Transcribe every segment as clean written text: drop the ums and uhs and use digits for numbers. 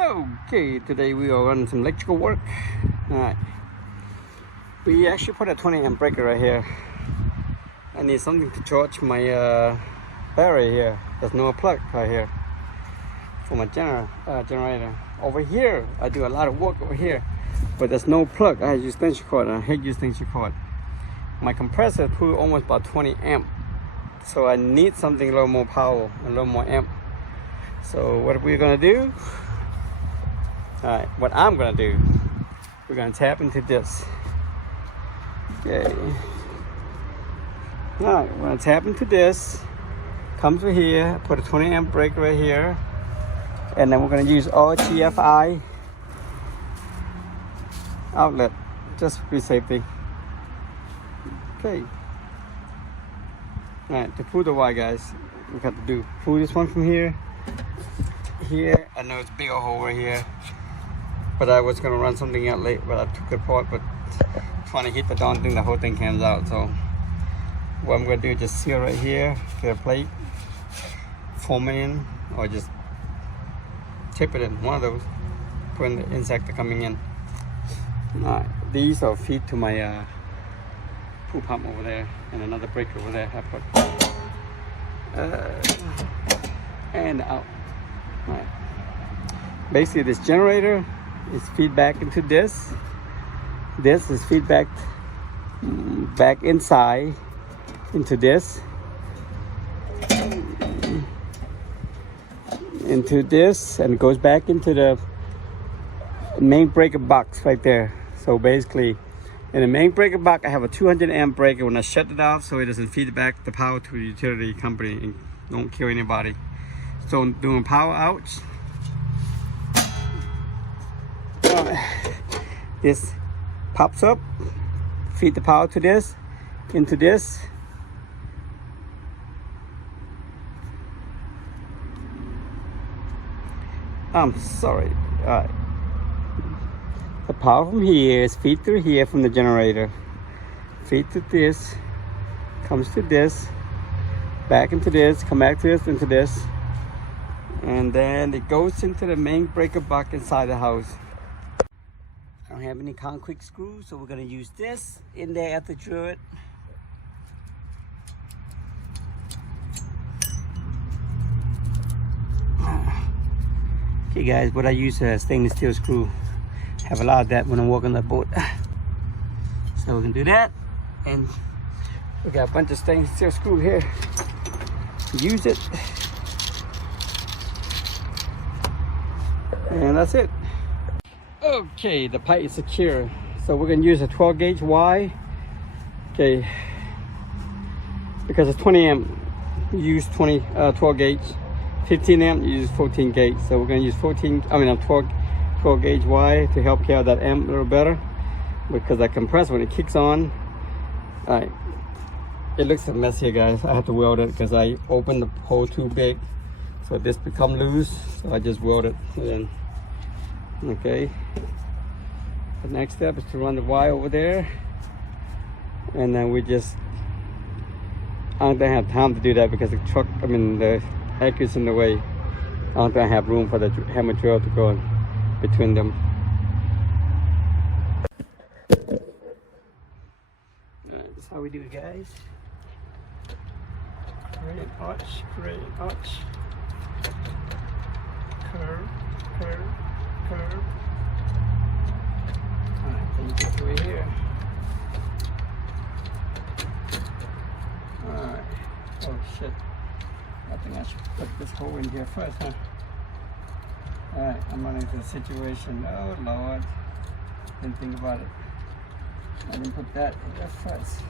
Okay, today we are running some electrical work. Alright. We actually put a 20 amp breaker right here. I need something to charge my battery here. There's no plug right here for my generator. Over here, I do a lot of work over here, but there's no plug. I use extension cord. I hate using extension cord. My compressor pull almost about 20 amp, so I need something a little more power, a little more amp. So what we're gonna do? Alright, what I'm gonna do, we're gonna tap into this. Okay. Alright, we're gonna tap into this. Come to here, put a 20 amp breaker right here, and then we're gonna use all GFI outlet just for safety. Okay. Alright, to pull the wire, guys, we got to do pull this one from here. Here, I know it's a big hole right here, but I was gonna run something out late, but I took it apart. But trying to hit the darn thing, the whole thing comes out. So what I'm gonna do is just seal right here, get a plate, form it in, or just tip it in. One of those, put in the insect coming in. Alright, these are feed to my pool pump over there, and another breaker over there. I put and out. Right. Basically, this generator is feedback into this. This is feedback back inside into this, into this, and goes back into the main breaker box right there. So basically, in the main breaker box, I have a 200 amp breaker. When I shut it off, so it doesn't feed back the power to the utility company and don't kill anybody. So doing power outs, this pops up, feed the power to this, into this. I'm sorry. Alright. The power from here is feed through here from the generator. Feed to this, comes to this, back into this, come back to this, into this. And then it goes into the main breaker box inside the house. I don't have any concrete screws, so we're gonna use this in there after drill it. Okay guys, what I use a stainless steel screw. Have a lot of that when I'm working the boat. So we can do that. And we got a bunch of stainless steel screw here. Use it. And that's it. Okay, the pipe is secure. So we're gonna use a 12 gauge Y. Okay, because it's 20 amp, you use 12 gauge. 15 amp, you use 14 gauge. So we're gonna use 12 gauge Y to help carry that amp a little better. Because that compressor, when it kicks on, alright, it looks a mess here, guys. I have to weld it because I opened the hole too big. So this become loose, so I just weld it in. Okay. The next step is to run the wire over there, and then we just, I don't think I have time to do that because the truck, the heck is in the way. I don't think I have room for the hammer drill to go in between them. Alright, that's how we do it, guys. Create an arch, create an arch. Curve, curve, curve. Alright, then you get through here. Alright. Oh shit. I think I should put this hole in here first, huh? Alright, I'm running into a situation. Oh Lord. Didn't think about it. I didn't put that in there first.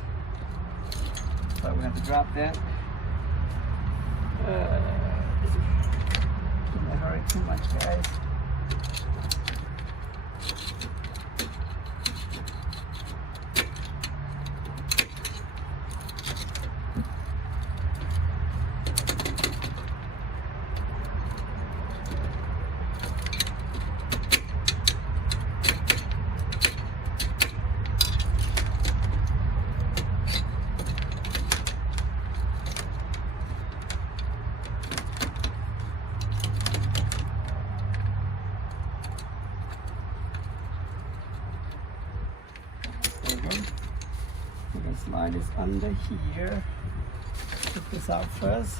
So we have to drop that. Don't hurry too much, guys. slide this under here. Put this out first.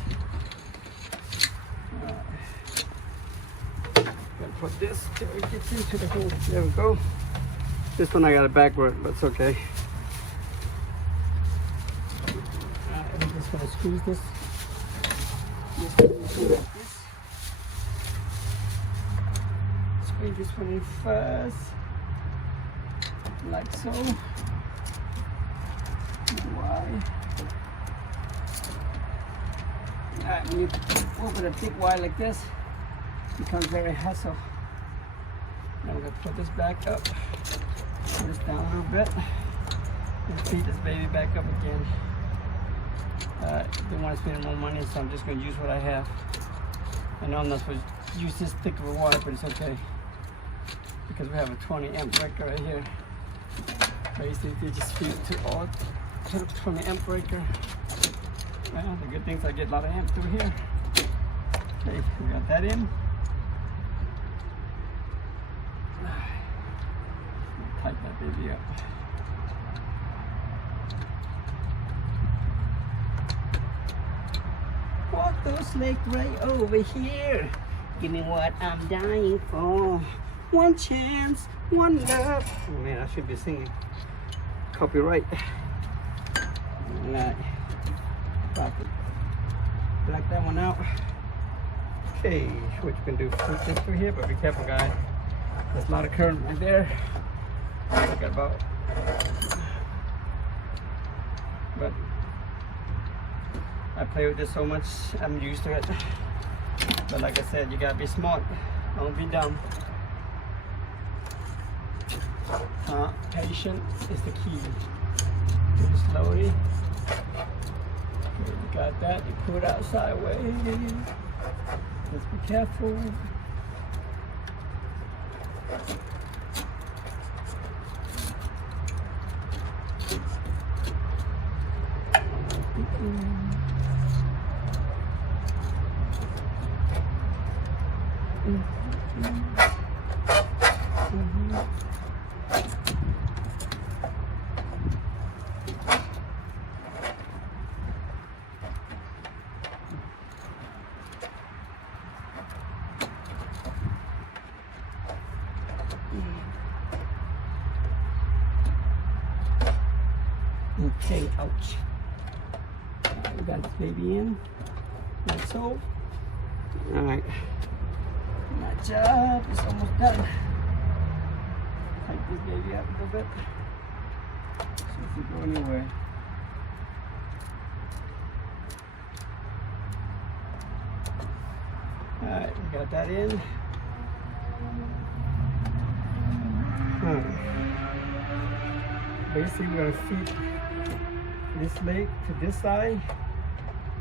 Gonna put this till it gets into the hole. There we go. This one I got it backward, but it's okay. I'm just gonna squeeze this. Squeeze this one in first, like so. Why? When you open a thick wire like this, it becomes very hassle. Now we're gonna put this back up, put this down a little bit, and feed this baby back up again. Don't want to spend more money, so I'm just gonna use what I have. I know I'm not supposed to use this thick of a wire, but it's okay because we have a 20 amp breaker right here. Basically, just feed it to the 20 amp breaker. Well, the good thing is I get a lot of amps through here. Okay, we got that in. Tighten that baby up. Walk those legs right over here. Give me what I'm dying for. One chance, one love. Oh man, I should be singing. Copyright. Alright. Black that one out. Okay, what you can do, put this through here, but be careful guys. There's a lot of current right there. I got about, but I play with this so much, I'm used to it. But like I said, you gotta be smart. Don't be dumb. Patience is the key. Do it slowly. Okay, you got that. You pull it out sideways. Let's be careful. Okay, ouch. We got this baby in, like so. Alright, my job is almost done. Tighten this baby up a little bit. So if you go anywhere. Alright, we got that in. Basically, we're gonna feed this leg to this side.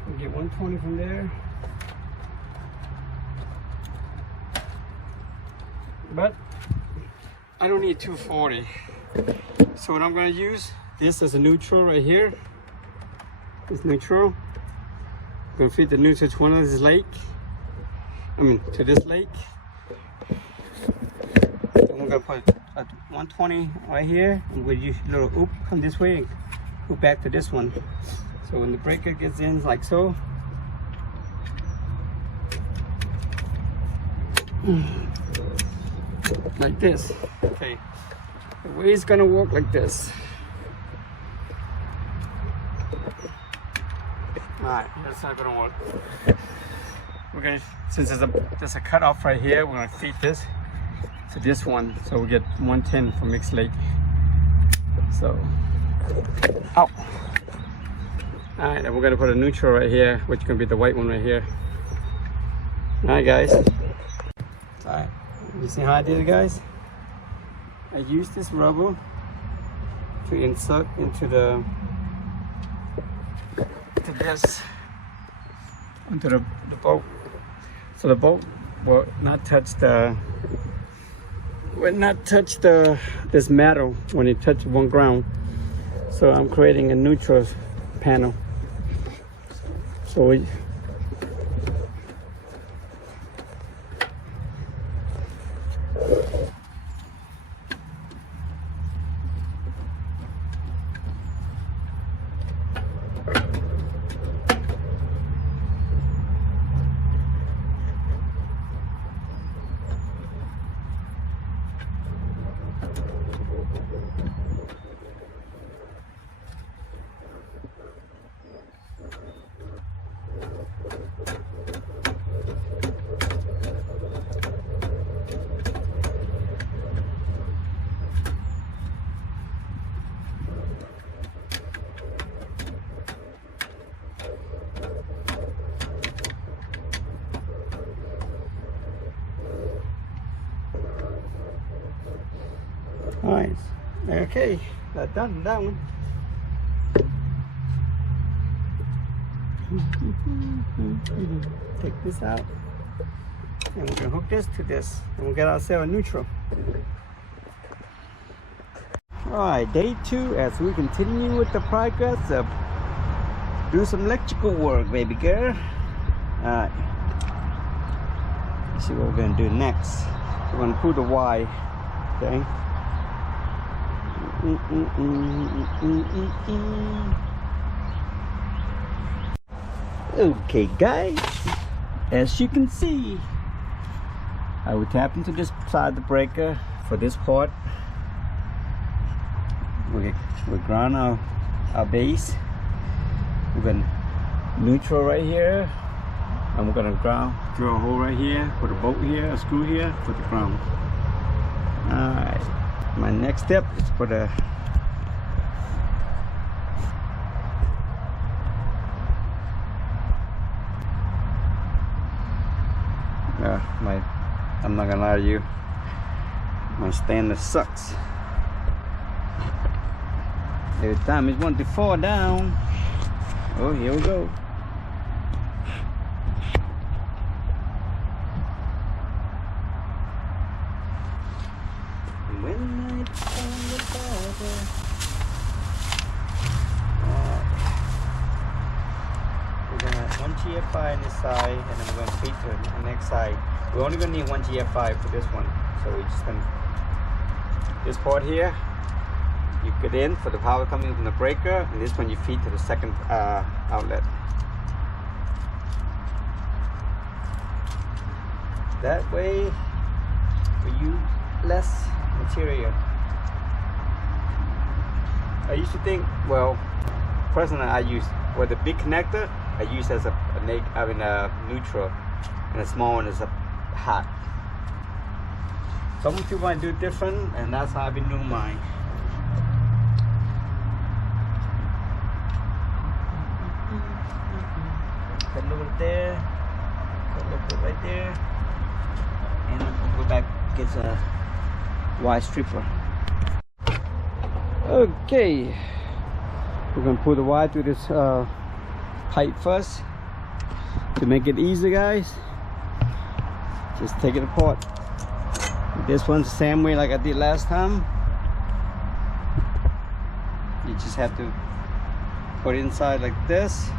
We'll get 120 from there. But I don't need 240. So what I'm gonna use, this as a neutral right here. This neutral. I'm gonna feed the neutral to one of this leg. To this leg. And we're gonna put at 120 right here, and we'll use a little oop, come this way and go back to this one. So when the breaker gets in like so, like this. Okay, the way it's gonna work like this. Alright, that's not gonna work. We're gonna, since there's a cutoff right here, we're gonna feed this to this one, so we get 110 from mixed lake. So, ow. Alright, and we're gonna put a neutral right here, which is gonna be the white one right here. Alright guys. Alright, you see how I did it guys? I used this rubber to insert into the bolt. So the bolt will not touch this metal when it touches one ground. So I'm creating a neutral panel. So we All right, okay, that's done that one. Take this out, and we're gonna hook this to this, and we'll get ourselves a neutral. All right, day 2 as we continue with the progress of do some electrical work, baby girl. All right, let's see what we're gonna do next. We're gonna pull the Y, okay? Okay, guys, as you can see, I will tap into this side of the breaker for this port. We ground our base. We're gonna neutral right here, and we're gonna drill a hole right here, put a bolt here, a screw here, put the ground. All right, my next step is put a I'm not gonna lie to you, my stainless sucks. Every time it wants to fall down. Oh, here we go. When I found the Father. We're gonna have 1 GFI on this side, and then we're gonna feed to the next side. We're only gonna need 1 GFI for this one, so we're just gonna this port here. You get in for the power coming from the breaker, and this one you feed to the second outlet. That way we use less material. I used to think, well, personally I use the big connector I use as a neutral, and the small one is a hot. Some people might do different, and that's how I've been doing mine. Cut a little bit there, cut a little bit right there, and I'm gonna go back get a Y stripper. Okay, we're gonna put the Y through this pipe first to make it easy, guys. Just take it apart. This one's the same way like I did last time. You just have to put it inside like this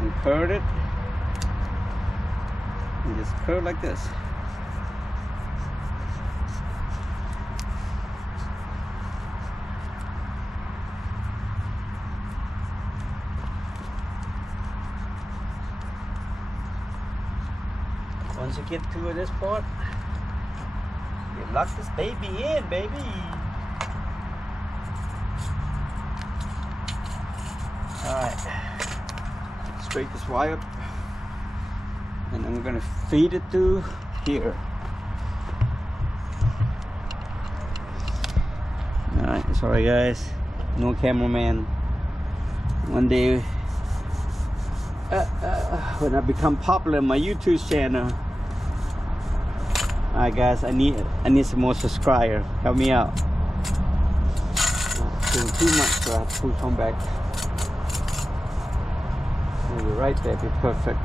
and curve it, and just curve like this. Once you get to this part, you lock this baby in, baby. Alright, straight this wire up, and then we're gonna feed it to here. Alright, sorry guys, no cameraman. One day when I become popular on my YouTube channel, alright guys, I need some more subscribers. Help me out. Doing too much, so I have to push on back. Maybe right there, be perfect.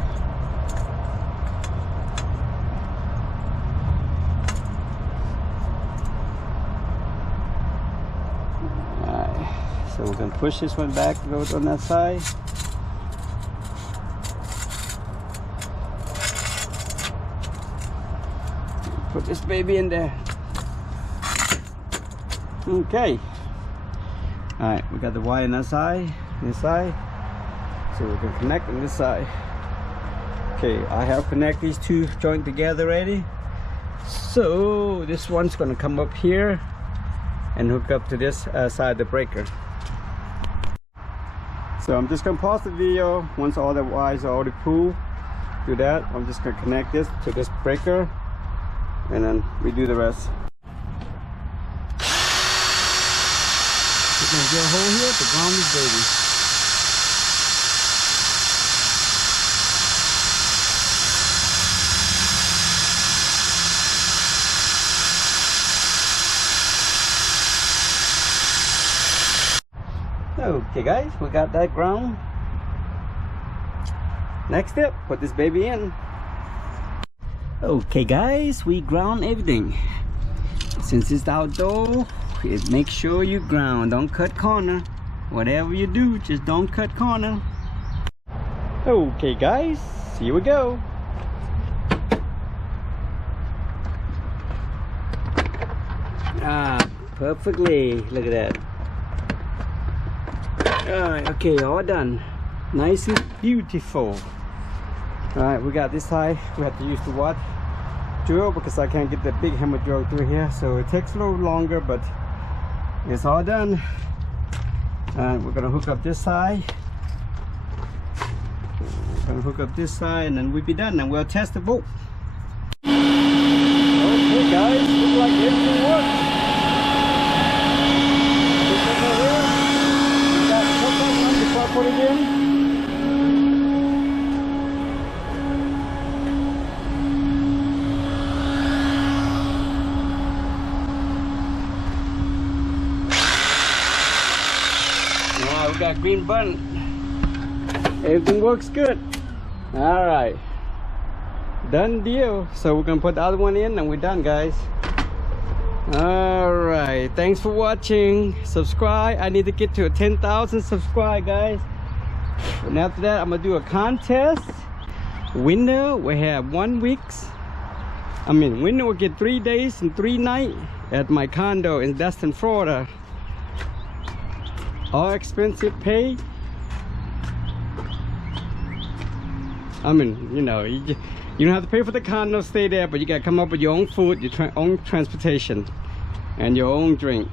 Alright, so we're gonna push this one back, go on that side. Put this baby in there. Okay. Alright, we got the wire on that side, this side. So we can connect on this side. Okay, I have connected these two joints together already. So this one's gonna come up here and hook up to this side of the breaker. So I'm just gonna pause the video once all the wires are already pulled. Do that. I'm just gonna connect this to this breaker, and then we do the rest. We're gonna get a hole here to ground this baby. Okay guys, we got that ground. Next step, put this baby in. Okay guys, we ground everything. Since it's outdoor, make sure you ground, don't cut corner. Whatever you do, just don't cut corner. Okay guys, here we go. Perfectly, look at that. Alright, okay, all done. Nice and beautiful. Alright, we got this side. We have to use the watt drill because I can't get the big hammer drill through here, so it takes a little longer, but it's all done. And we're gonna hook up this side. We're gonna hook up this side, and then we'll be done, and we'll test the bolt. Okay guys, looks like everything works. Before I put it in. Now we got green button. Everything works good. All right, done deal. So we're gonna put the other one in, and we're done, guys. All right, thanks for watching. Subscribe. I need to get to 10,000 subscribe, guys, and after that I'm gonna do a contest. Winner will have 1 week. Winner will get 3 days and 3 nights at my condo in Destin, Florida. All expenses paid. You don't have to pay for the condo, stay there, but you gotta come up with your own food, your own transportation, and your own drink.